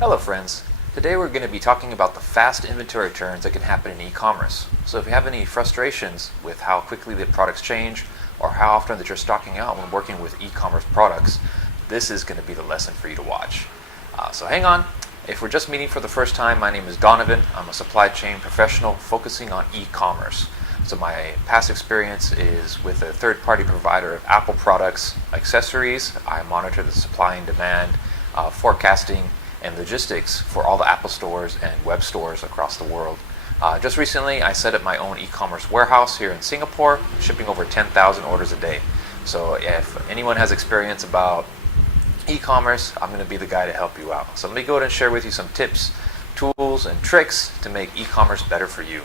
Hello friends. Today we're going to be talking about the fast inventory turns that can happen in e-commerce. So if you have any frustrations with how quickly the products change or how often that you're stocking out when working with e-commerce products, this is going to be the lesson for you to watch. So hang on. If we're just meeting for the first time, my name is Donovan. I'm a supply chain professional focusing on e-commerce. So my past experience is with a third-party provider of Apple products, accessories. I monitor the supply and demand, forecasting, and logistics for all the Apple stores and web stores across the world. Just recently, I set up my own e-commerce warehouse here in Singapore, shipping over 10,000 orders a day. So if anyone has experience about e-commerce, I'm going to be the guy to help you out. So let me go ahead and share with you some tips, tools, and tricks to make e-commerce better for you.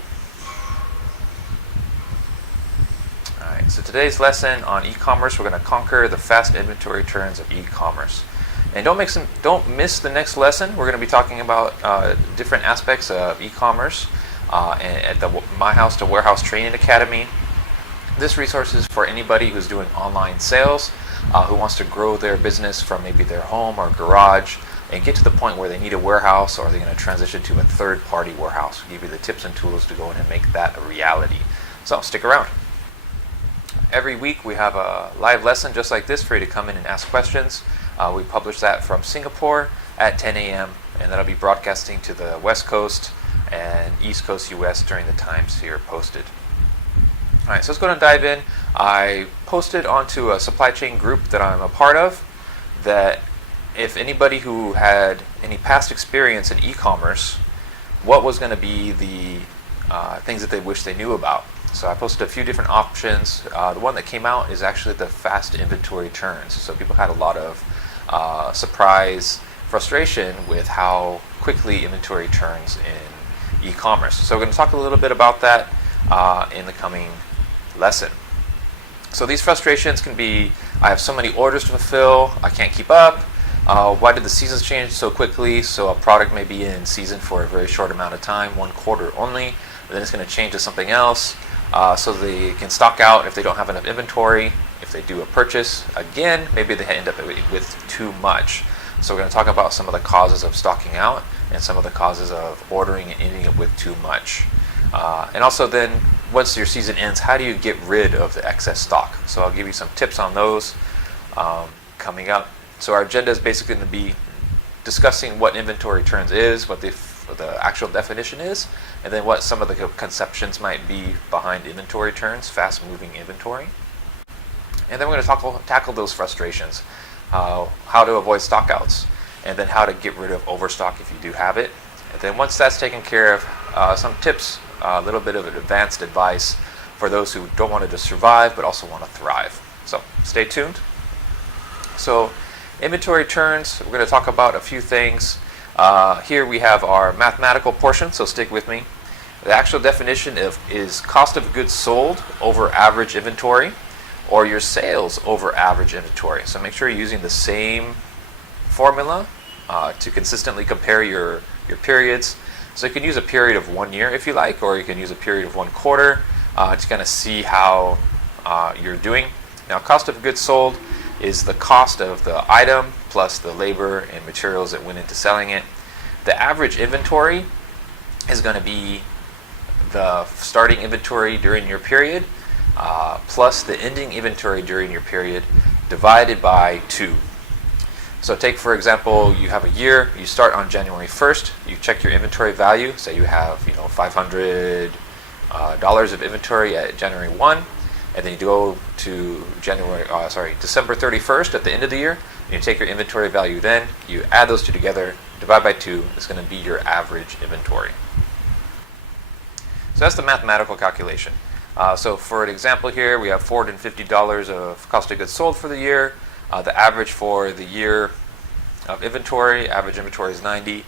Alright, so today's lesson on e-commerce, we're going to conquer the fast inventory turns of e-commerce. And don't miss the next lesson. We're going to be talking about different aspects of e-commerce at the My House to Warehouse Training Academy. This resource is for anybody who's doing online sales, who wants to grow their business from maybe their home or garage and get to the point where they need a warehouse or they're going to transition to a third-party warehouse. We'll give you the tips and tools to go in and make that a reality. So stick around. Every week we have a live lesson just like this for you to come in and ask questions. We publish that from Singapore at 10 a.m. and that'll be broadcasting to the West Coast and East Coast US during the times here posted. Alright, so let's go ahead and dive in. I posted onto a supply chain group that I'm a part of that if anybody who had any past experience in e-commerce, what was going to be the things that they wish they knew about. So I posted a few different options. The one that came out is actually the fast inventory turns. So people had a lot of surprise, frustration with how quickly inventory turns in e-commerce. So we're going to talk a little bit about that in the coming lesson. So these frustrations can be, I have so many orders to fulfill, I can't keep up. Why did the seasons change so quickly? So a product may be in season for a very short amount of time, 1 quarter only, then it's going to change to something else. So they can stock out if they don't have enough inventory. If they do a purchase, again, maybe they end up with too much. So we're going to talk about some of the causes of stocking out and some of the causes of ordering and ending up with too much. And also then, once your season ends, how do you get rid of the excess stock? So I'll give you some tips on those coming up. So our agenda is basically going to be discussing what inventory turns is, what the actual definition is, and then what some of the conceptions might be behind inventory turns, fast-moving inventory. And then we're going to tackle those frustrations, how to avoid stockouts, and then how to get rid of overstock if you do have it. And then once that's taken care of, some tips, a little bit of advanced advice for those who don't want to just survive but also want to thrive. So stay tuned. So inventory turns, we're going to talk about a few things. Here we have our mathematical portion, so stick with me. The actual definition is cost of goods sold over average inventory, or your sales over average inventory. So make sure you're using the same formula to consistently compare your periods. So you can use a period of 1 year if you like, or you can use a period of 1 quarter to kind of see how you're doing. Now, cost of goods sold is the cost of the item plus the labor and materials that went into selling it. The average inventory is going to be the starting inventory during your period plus the ending inventory during your period divided by 2. So take, for example, you have a year, you start on January 1st, you check your inventory value, say you have $500 of inventory at January 1, and then you go to December 31st at the end of the year, and you take your inventory value then, you add those two together, divide by 2, it's going to be your average inventory. So that's the mathematical calculation. So for an example here, we have $450 of cost of goods sold for the year. The average for the year of inventory, average inventory is 90.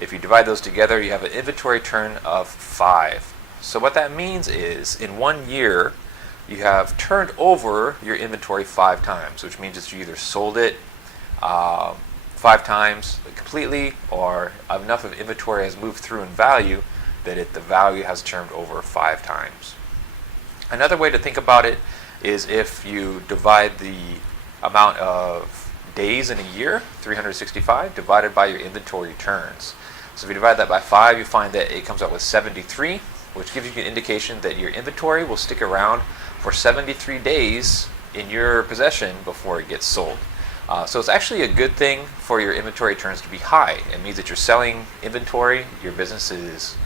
If you divide those together, you have an inventory turn of 5. So what that means is in 1 year, you have turned over your inventory 5 times, which means that you either sold it 5 times completely, or enough of inventory has moved through in value that the value has turned over 5 times. Another way to think about it is if you divide the amount of days in a year, 365, divided by your inventory turns. So if you divide that by 5, you find that it comes out with 73, which gives you an indication that your inventory will stick around for 73 days in your possession before it gets sold. So it's actually a good thing for your inventory turns to be high. It means that you're selling inventory, your business is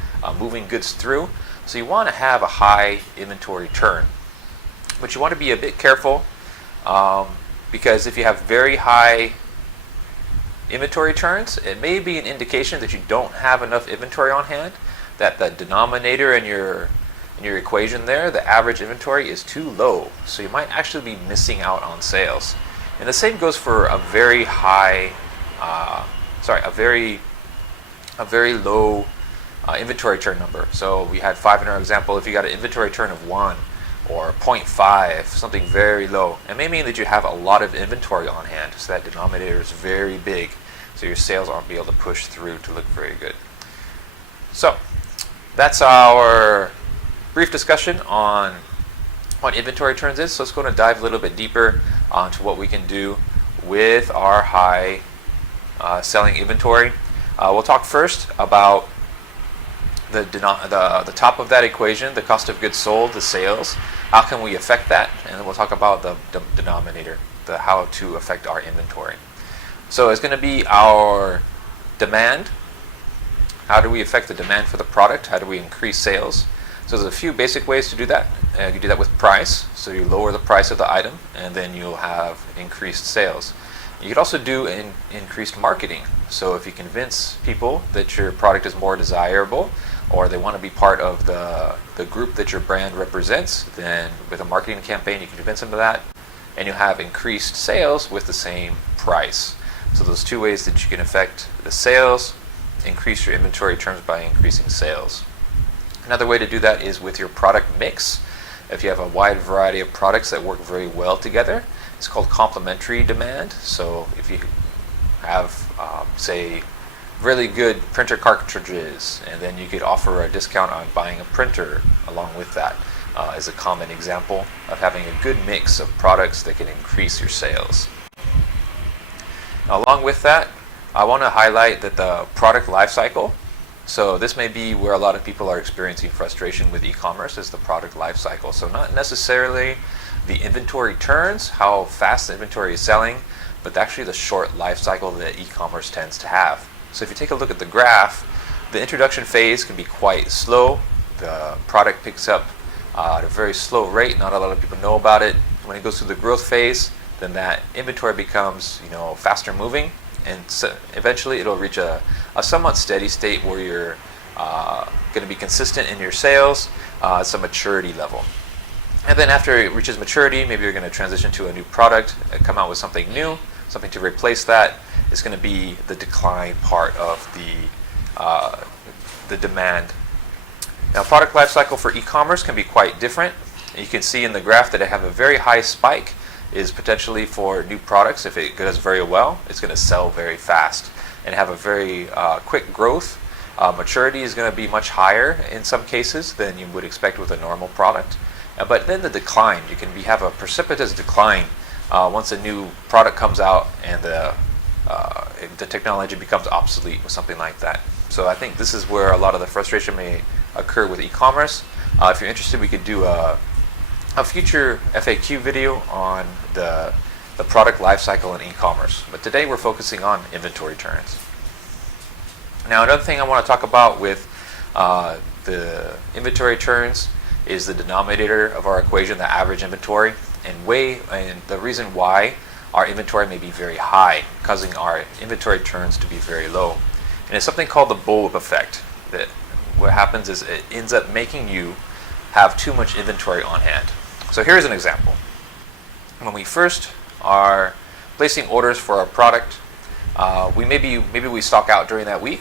moving goods through, so you want to have a high inventory turn. But you want to be a bit careful because if you have very high inventory turns, it may be an indication that you don't have enough inventory on hand, that the denominator in your equation there, the average inventory, is too low. So you might actually be missing out on sales. And the same goes for a very high, a very low inventory turn number. So we had 5 in our example. If you got an inventory turn of 1 or 0.5, something very low, it may mean that you have a lot of inventory on hand. So that denominator is very big. So your sales aren't be able to push through to look very good. So that's our brief discussion on what inventory turns is. So let's go and dive a little bit deeper onto what we can do with our high selling inventory. We'll talk first about the top of that equation, the cost of goods sold, the sales. How can we affect that? And then we'll talk about the denominator, the how to affect our inventory. So it's going to be our demand. How do we affect the demand for the product? How do we increase sales? So there's a few basic ways to do that. You do that with price. So you lower the price of the item, and then you'll have increased sales. You could also do increased marketing. So if you convince people that your product is more desirable, or they want to be part of the group that your brand represents, then with a marketing campaign you can convince them of that, and you'll have increased sales with the same price. So those two ways that you can affect the sales, increase your inventory turns by increasing sales. Another way to do that is with your product mix. If you have a wide variety of products that work very well together, it's called complementary demand. So if you have, say, really good printer cartridges, and then you could offer a discount on buying a printer along with that, is a common example of having a good mix of products that can increase your sales. Now, along with that, I want to highlight that the product life cycle. So this may be where a lot of people are experiencing frustration with e-commerce, is the product life cycle. So not necessarily the inventory turns, how fast the inventory is selling, but actually the short life cycle that e-commerce tends to have. So if you take a look at the graph, the introduction phase can be quite slow. The product picks up at a very slow rate. Not a lot of people know about it. When it goes through the growth phase, then that inventory becomes, faster moving, and so eventually it'll reach a somewhat steady state where you're going to be consistent in your sales. It's a maturity level. And then after it reaches maturity, maybe you're going to transition to a new product and come out with something new, something to replace that. Is going to be the decline part of the demand. Now, product life cycle for e-commerce can be quite different. You can see in the graph that I have a very high spike is potentially for new products. If it does very well, it's going to sell very fast and have a very quick growth. Maturity is going to be much higher in some cases than you would expect with a normal product. But then the decline, you can have a precipitous decline once a new product comes out and the technology becomes obsolete with something like that. So I think this is where a lot of the frustration may occur with e-commerce. If you're interested, we could do a future FAQ video on the product life cycle in e-commerce. But today we're focusing on inventory turns. Now, another thing I want to talk about with the inventory turns is the denominator of our equation, the average inventory, and the reason why our inventory may be very high, causing our inventory turns to be very low. And it's something called the bullwhip effect. That what happens is it ends up making you have too much inventory on hand. So here's an example. When we first are placing orders for our product, maybe we stock out during that week,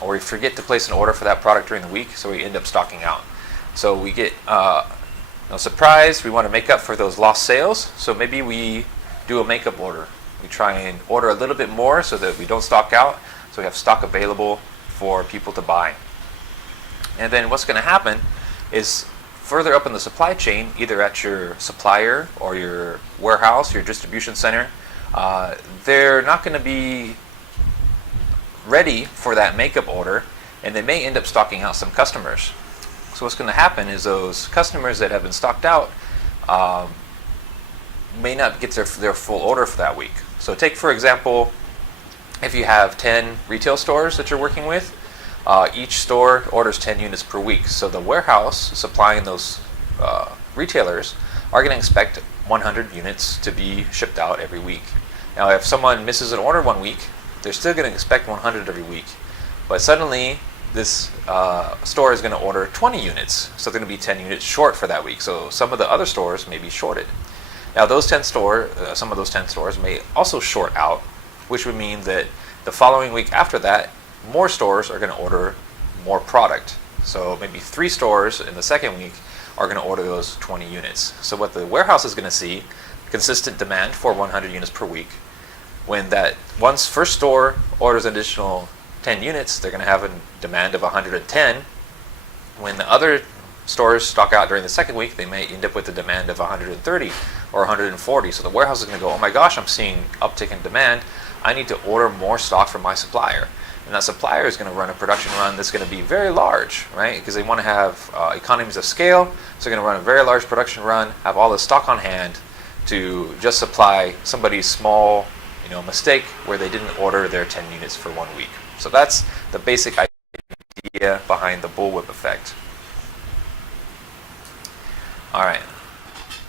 or we forget to place an order for that product during the week, so we end up stocking out. So we get surprised. We want to make up for those lost sales, so maybe we do a makeup order. We try and order a little bit more so that we don't stock out, so we have stock available for people to buy. And then what's going to happen is further up in the supply chain, either at your supplier or your warehouse, your distribution center, they're not going to be ready for that makeup order, and they may end up stocking out some customers. So what's going to happen is those customers that have been stocked out may not get their full order for that week. So take, for example, if you have 10 retail stores that you're working with, each store orders 10 units per week. So the warehouse supplying those retailers are going to expect 100 units to be shipped out every week. Now, if someone misses an order one week, they're still going to expect 100 every week. But suddenly, this store is going to order 20 units. So they're going to be 10 units short for that week. So some of the other stores may be shorted. Now, those 10 stores, some of those 10 stores may also short out, which would mean that the following week after that, more stores are going to order more product. So maybe 3 stores in the second week are going to order those 20 units. So what the warehouse is going to see, consistent demand for 100 units per week. When that first store orders an additional 10 units, they're going to have a demand of 110. When the other stores stock out during the second week, they may end up with a demand of 130 or 140. So the warehouse is going to go, oh my gosh, I'm seeing uptick in demand. I need to order more stock from my supplier. And that supplier is going to run a production run that's going to be very large, right? Because they want to have economies of scale. So they're going to run a very large production run, have all the stock on hand to just supply somebody's small mistake where they didn't order their 10 units for 1 week. So that's the basic idea behind the bullwhip effect. All right.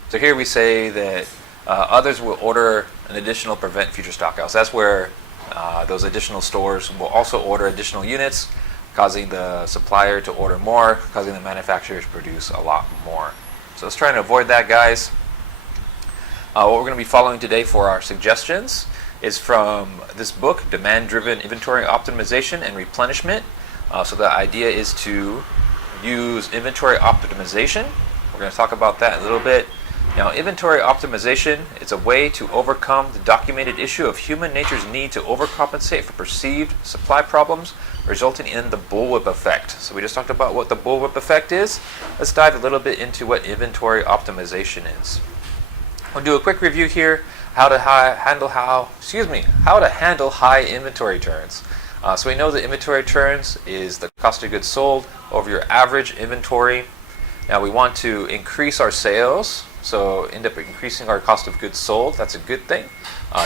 So here we say that others will order an additional prevent future stockouts. That's where those additional stores will also order additional units, causing the supplier to order more, causing the manufacturer to produce a lot more. So let's try and avoid that, guys. What we're going to be following today for our suggestions is from this book, Demand-Driven Inventory Optimization and Replenishment. So the idea is to use inventory optimization. We're going to talk about that in a little bit. Now, inventory optimization is a way to overcome the documented issue of human nature's need to overcompensate for perceived supply problems, resulting in the bullwhip effect. So we just talked about what the bullwhip effect is. Let's dive a little bit into what inventory optimization is. We'll do a quick review here, how to handle high inventory turns. So we know that inventory turns is the cost of goods sold over your average inventory. Now we want to increase our sales, so end up increasing our cost of goods sold. That's a good thing,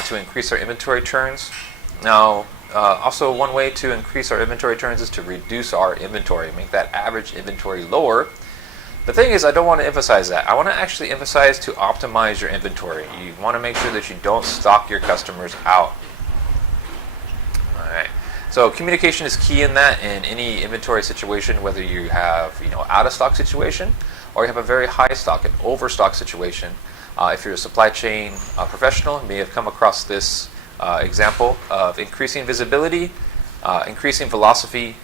to increase our inventory turns. Now, also one way to increase our inventory turns is to reduce our inventory, make that average inventory lower. The thing is, I don't want to emphasize that. I want to actually emphasize to optimize your inventory. You want to make sure that you don't stock your customers out. All right. So communication is key in that, in any inventory situation, whether you have out of stock situation or you have a very high stock, an overstock situation. If you're a supply chain professional, you may have come across this example of increasing visibility, increasing velocity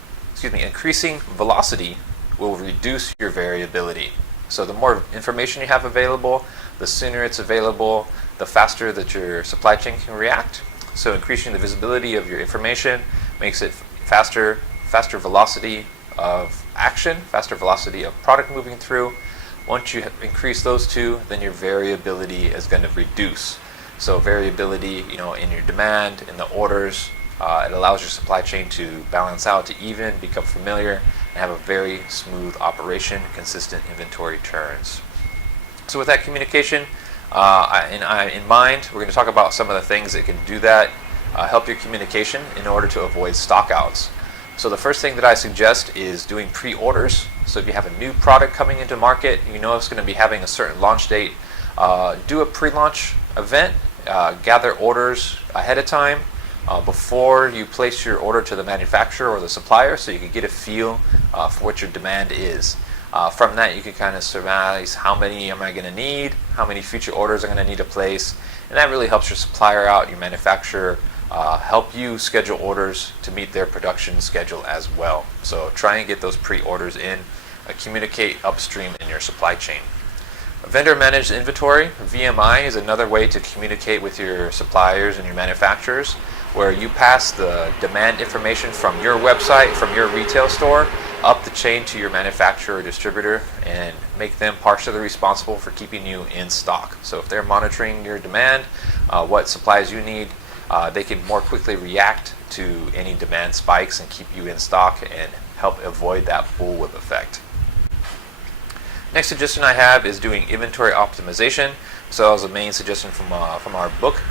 will reduce your variability. So the more information you have available, the sooner it's available, the faster that your supply chain can react. So increasing the visibility of your information makes it faster velocity of action, faster velocity of product moving through. Once you increase those two, then your variability is going to reduce. So variability, in your demand, in the orders, it allows your supply chain to balance out, to even, become familiar, and have a very smooth operation, consistent inventory turns. So with that communication in mind, we're going to talk about some of the things that can do that, help your communication in order to avoid stockouts. So the first thing that I suggest is doing pre-orders. So if you have a new product coming into market, it's going to be having a certain launch date, do a pre-launch event, gather orders ahead of time before you place your order to the manufacturer or the supplier, so you can get a feel for what your demand is. From that, you can kind of surmise how many am I going to need, how many future orders I'm going to need to place, and that really helps your supplier out, your manufacturer, help you schedule orders to meet their production schedule as well. So try and get those pre-orders in, communicate upstream in your supply chain. Vendor managed inventory, VMI, is another way to communicate with your suppliers and your manufacturers, where you pass the demand information from your website, from your retail store, up the chain to your manufacturer or distributor, and make them partially responsible for keeping you in stock. So if they're monitoring your demand, what supplies you need, they can more quickly react to any demand spikes and keep you in stock and help avoid that bullwhip effect. Next suggestion I have is doing inventory optimization. So that was the main suggestion from our book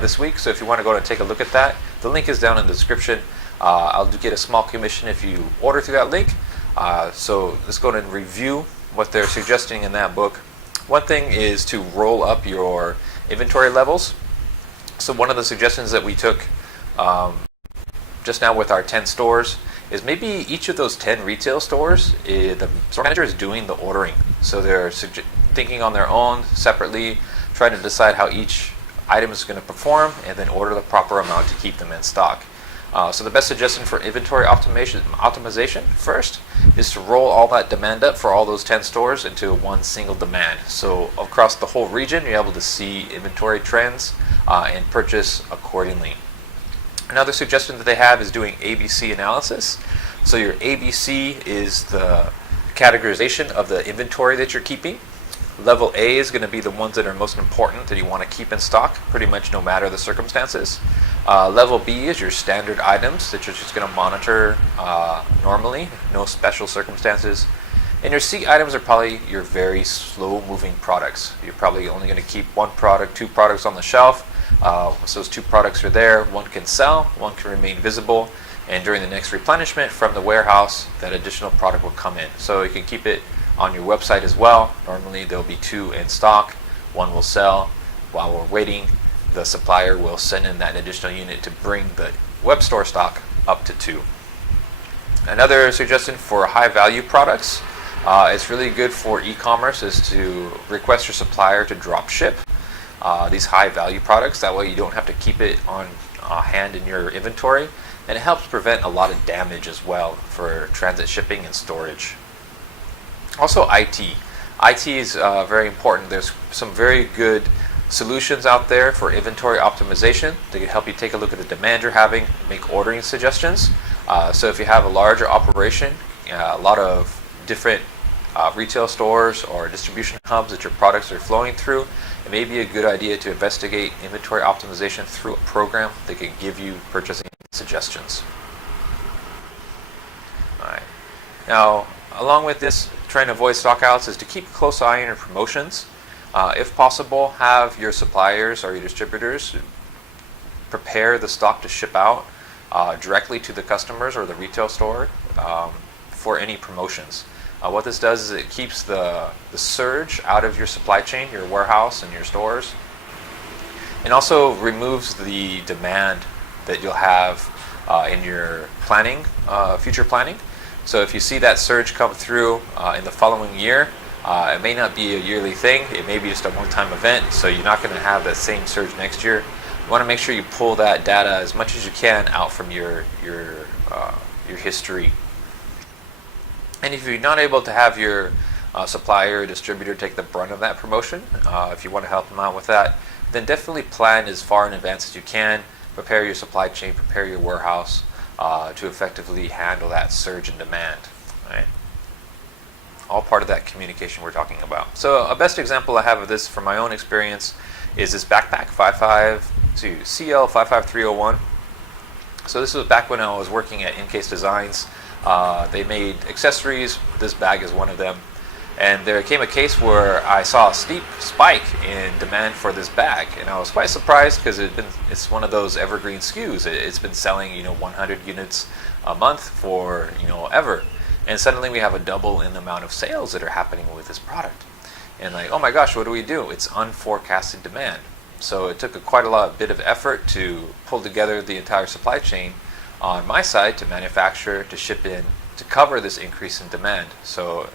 this week. So if you want to go and take a look at that, the link is down in the description. I'll get a small commission if you order through that link. So let's go and review what they're suggesting in that book. One thing is to roll up your inventory levels. So one of the suggestions that we took just now with our 10 stores is maybe each of those 10 retail stores, the store manager is doing the ordering. So they're thinking on their own separately, trying to decide how each item is going to perform and then order the proper amount to keep them in stock. So the best suggestion for inventory optimization first is to roll all that demand up for all those 10 stores into one single demand. So across the whole region, you're able to see inventory trends and purchase accordingly. Another suggestion that they have is doing ABC analysis. So your ABC is the categorization of the inventory that you're keeping. Level A is going to be the ones that are most important that you want to keep in stock, pretty much no matter the circumstances. Level B is your standard items that you're just going to monitor normally, no special circumstances. And your C items are probably your very slow-moving products. You're probably only going to keep one product, two products on the shelf. Once those two products are there, one can sell, one can remain visible, and during the next replenishment from the warehouse, that additional product will come in. So you can keep it on your website as well. Normally there'll be two in stock, one will sell. While we're waiting, the supplier will send in that additional unit to bring the web store stock up to 2. Another suggestion for high value products, it's really good for e-commerce, is to request your supplier to drop ship these high value products. That way you don't have to keep it on hand in your inventory, and it helps prevent a lot of damage as well for transit shipping and storage. Also IT is very important. There's some very good solutions out there for inventory optimization. They can help you take a look at the demand you're having, make ordering suggestions. So if you have a larger operation, a lot of different retail stores or distribution hubs that your products are flowing through, it may be a good idea to investigate inventory optimization through a program that can give you purchasing suggestions. All right. Now, along with this, trying to avoid stockouts is to keep a close eye on your promotions. If possible, have your suppliers or your distributors prepare the stock to ship out directly to the customers or the retail store for any promotions. What this does is it keeps the surge out of your supply chain, your warehouse and your stores, and also removes the demand that you'll have in your planning, future planning. So if you see that surge come through in the following year, it may not be a yearly thing, it may be just a one-time event, so you're not going to have that same surge next year. You want to make sure you pull that data as much as you can out from your history. And if you're not able to have your supplier or distributor take the brunt of that promotion, if you want to help them out with that, then definitely plan as far in advance as you can. Prepare your supply chain, prepare your warehouse to effectively handle that surge in demand. Right? All part of that communication we're talking about. So a best example I have of this from my own experience is this backpack CL55301. So this was back when I was working at Encase Designs. They made accessories. This bag is one of them. And there came a case where I saw a steep spike in demand for this bag, and I was quite surprised because it's one of those evergreen SKUs. It's been selling 100 units a month for ever, and suddenly we have a double in the amount of sales that are happening with this product. And like, oh my gosh, what do we do? It's unforecasted demand. So it took quite a bit of effort to pull together the entire supply chain on my side to manufacture, to ship in, to cover this increase in demand. So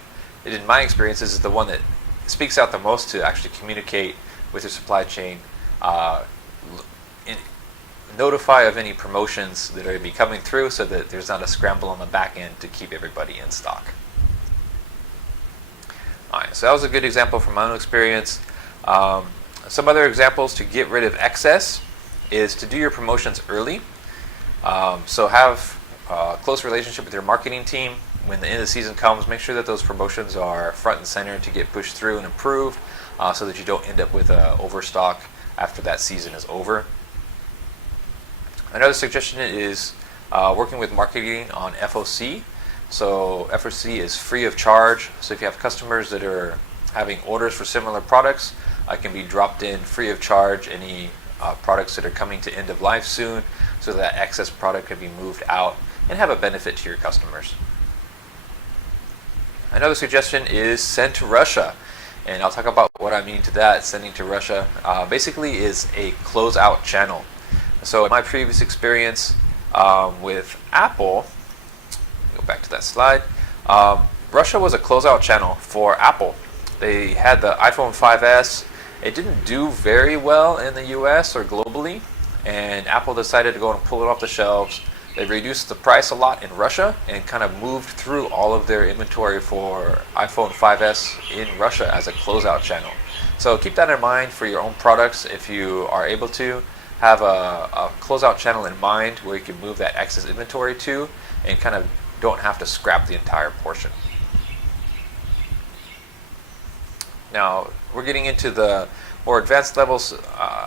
in my experience, this is the one that speaks out the most to actually communicate with your supply chain, notify of any promotions that are going to be coming through so that there's not a scramble on the back end to keep everybody in stock. Alright, so that was a good example from my own experience. Some other examples to get rid of excess is to do your promotions early. So have a close relationship with your marketing team. When the end of the season comes, make sure that those promotions are front and center to get pushed through and improved so that you don't end up with overstock after that season is over. Another suggestion is working with marketing on FOC. So FOC is free of charge. So if you have customers that are having orders for similar products, it can be dropped in free of charge, any products that are coming to end of life soon, so that excess product can be moved out and have a benefit to your customers. Another suggestion is send to Russia, and I'll talk about what I mean to that. Sending to Russia basically is a closeout channel. So in my previous experience with Apple, go back to that slide, Russia was a closeout channel for Apple. They had the iPhone 5S. It didn't do very well in the US or globally, and Apple decided to go and pull it off the shelves. They reduced the price a lot in Russia and kind of moved through all of their inventory for iPhone 5S in Russia as a closeout channel. So keep that in mind for your own products. If you are able to have a closeout channel in mind where you can move that excess inventory to and kind of don't have to scrap the entire portion. Now we're getting into the more advanced levels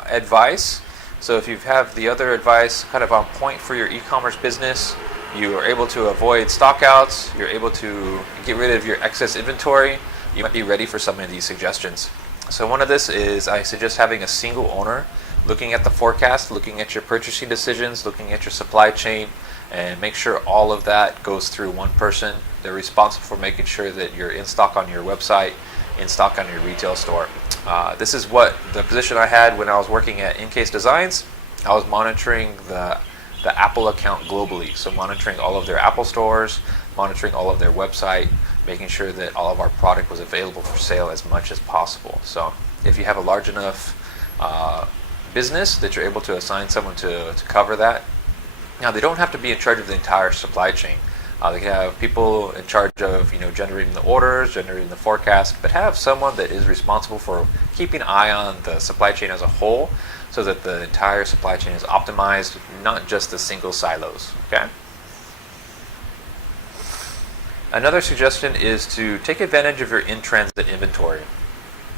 advice. So if you have the other advice kind of on point for your e-commerce business, you are able to avoid stockouts, you're able to get rid of your excess inventory, you might be ready for some of these suggestions. So one of this is I suggest having a single owner, looking at the forecast, looking at your purchasing decisions, looking at your supply chain, and make sure all of that goes through one person. They're responsible for making sure that you're in stock on your website, in stock on your retail store. This is what the position I had when I was working at Incase Designs. I was monitoring the Apple account globally, so monitoring all of their Apple stores, monitoring all of their website, making sure that all of our product was available for sale as much as possible. So if you have a large enough business that you're able to assign someone to cover that. Now they don't have to be in charge of the entire supply chain. They can have people in charge of generating the orders, generating the forecast, but have someone that is responsible for keeping an eye on the supply chain as a whole, so that the entire supply chain is optimized, not just the single silos. Okay. Another suggestion is to take advantage of your in-transit inventory.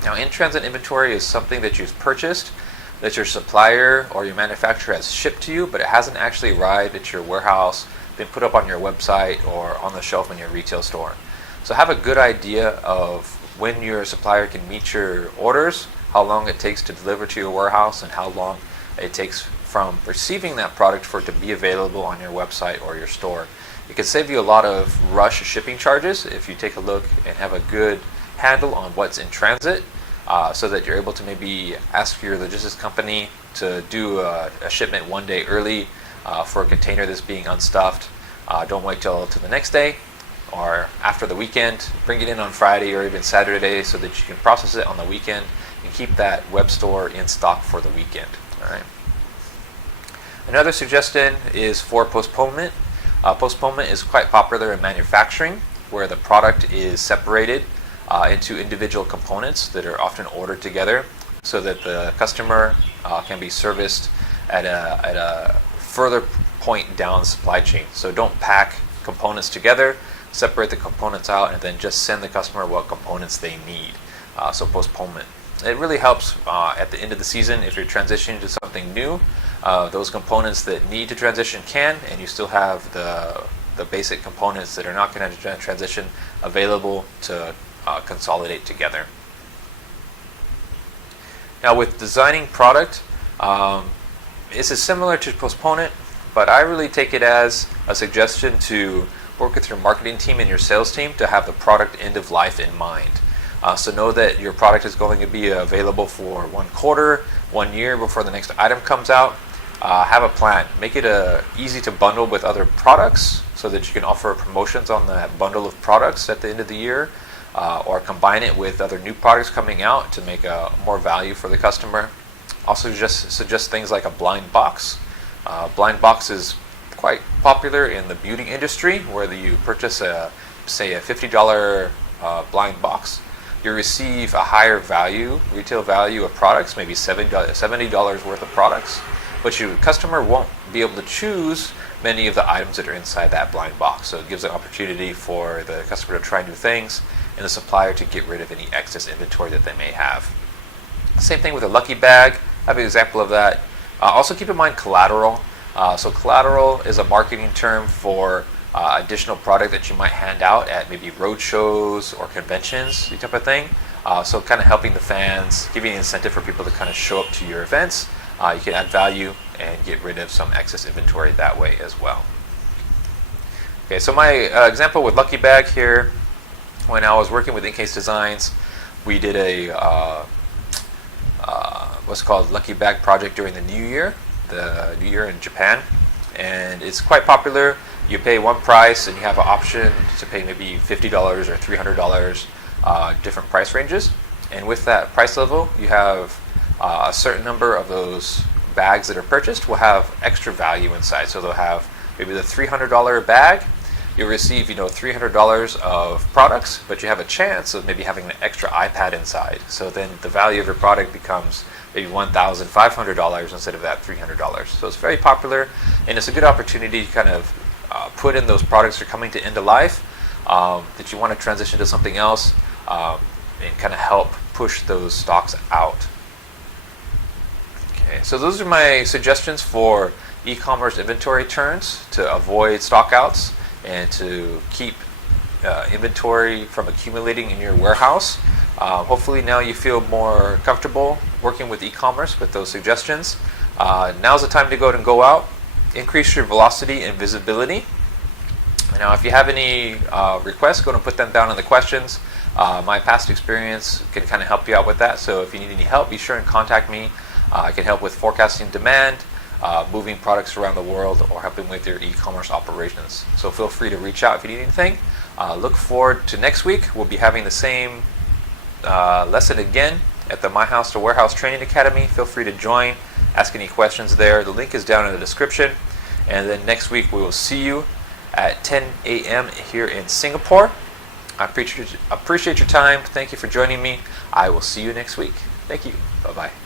Now, in-transit inventory is something that you've purchased, that your supplier or your manufacturer has shipped to you, but it hasn't actually arrived at your warehouse, been put up on your website or on the shelf in your retail store. So have a good idea of when your supplier can meet your orders, how long it takes to deliver to your warehouse, and how long it takes from receiving that product for it to be available on your website or your store. It can save you a lot of rush shipping charges if you take a look and have a good handle on what's in transit, so that you're able to maybe ask your logistics company to do a shipment one day early for a container that's being unstuffed. Don't wait till the next day or after the weekend. Bring it in on Friday or even Saturday so that you can process it on the weekend and keep that web store in stock for the weekend. All right. Another suggestion is for postponement. Postponement is quite popular in manufacturing, where the product is separated into individual components that are often ordered together, so that the customer can be serviced at a further point down the supply chain. So don't pack components together, separate the components out, and then just send the customer what components they need. So postponement. It really helps at the end of the season if you're transitioning to something new. Those components that need to transition can, and you still have the basic components that are not going to transition available to consolidate together. Now with designing product, this is similar to postponement, but I really take it as a suggestion to work with your marketing team and your sales team to have the product end of life in mind. So know that your product is going to be available for 1 quarter, 1 year before the next item comes out. Have a plan. Make it easy to bundle with other products so that you can offer promotions on that bundle of products at the end of the year, or combine it with other new products coming out to make more value for the customer. Also just suggest things like a blind box. Blind box is quite popular in the beauty industry, where you purchase say a $50 blind box. You receive a higher value, retail value of products, maybe $70 worth of products, but your customer won't be able to choose many of the items that are inside that blind box. So it gives an opportunity for the customer to try new things and the supplier to get rid of any excess inventory that they may have. Same thing with a lucky bag. have an example of that. Also keep in mind collateral. So collateral is a marketing term for additional product that you might hand out at maybe road shows or conventions, the type of thing. So kind of helping the fans, giving an incentive for people to kind of show up to your events. You can add value and get rid of some excess inventory that way as well. Okay, so my example with Lucky Bag here, when I was working with Incase Designs, we did a what's called Lucky Bag project during the New Year in Japan, and it's quite popular. You pay one price and you have an option to pay maybe $50 or $300, different price ranges. And with that price level, you have a certain number of those bags that are purchased will have extra value inside. So they'll have maybe the $300 bag. You'll receive, $300 of products, but you have a chance of maybe having an extra iPad inside. So then the value of your product becomes maybe $1,500 instead of that $300. So it's very popular, and it's a good opportunity to kind of put in those products that are coming to end of life, that you want to transition to something else, and kind of help push those stocks out. Okay, so those are my suggestions for e-commerce inventory turns to avoid stockouts and to keep inventory from accumulating in your warehouse. Hopefully now you feel more comfortable working with e-commerce with those suggestions. Now's the time to go out, increase your velocity and visibility. Now if you have any requests, go and put them down in the questions. My past experience can kind of help you out with that, so if you need any help, be sure and contact me. I can help with forecasting demand, moving products around the world, or helping with your e-commerce operations. So feel free to reach out if you need anything. Look forward to next week. We'll be having the same lesson again at the My House to Warehouse Training Academy. Feel free to join, ask any questions there. The link is down in the description. And then next week we will see you at 10 a.m. here in Singapore. I appreciate your time. Thank you for joining me. I will see you next week. Thank you. Bye-bye.